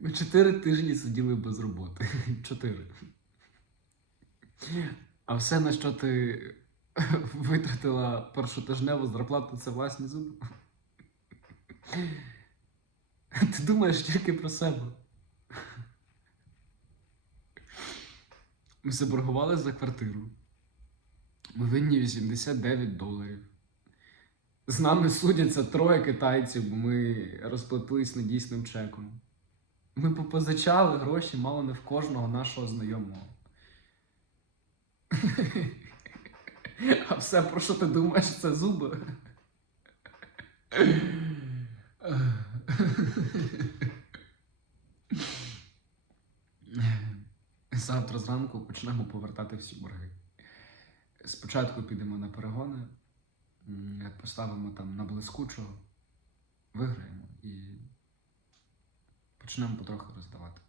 Ми чотири тижні сиділи без роботи. Чотири. А все, на що ти витратила першотижневу зарплату, це власні зуби. Ти думаєш тільки про себе. Ми заборгували за квартиру. Ми винні 89 доларів. З нами судяться троє китайців, бо ми розплатились недійсним чеком. Ми попозичали гроші мало не в кожного нашого знайомого. А все, про що ти думаєш, це зуби. Завтра зранку почнемо повертати всі борги. Спочатку підемо на перегони, поставимо там на блискучого, виграємо і почнемо потроху роздавати.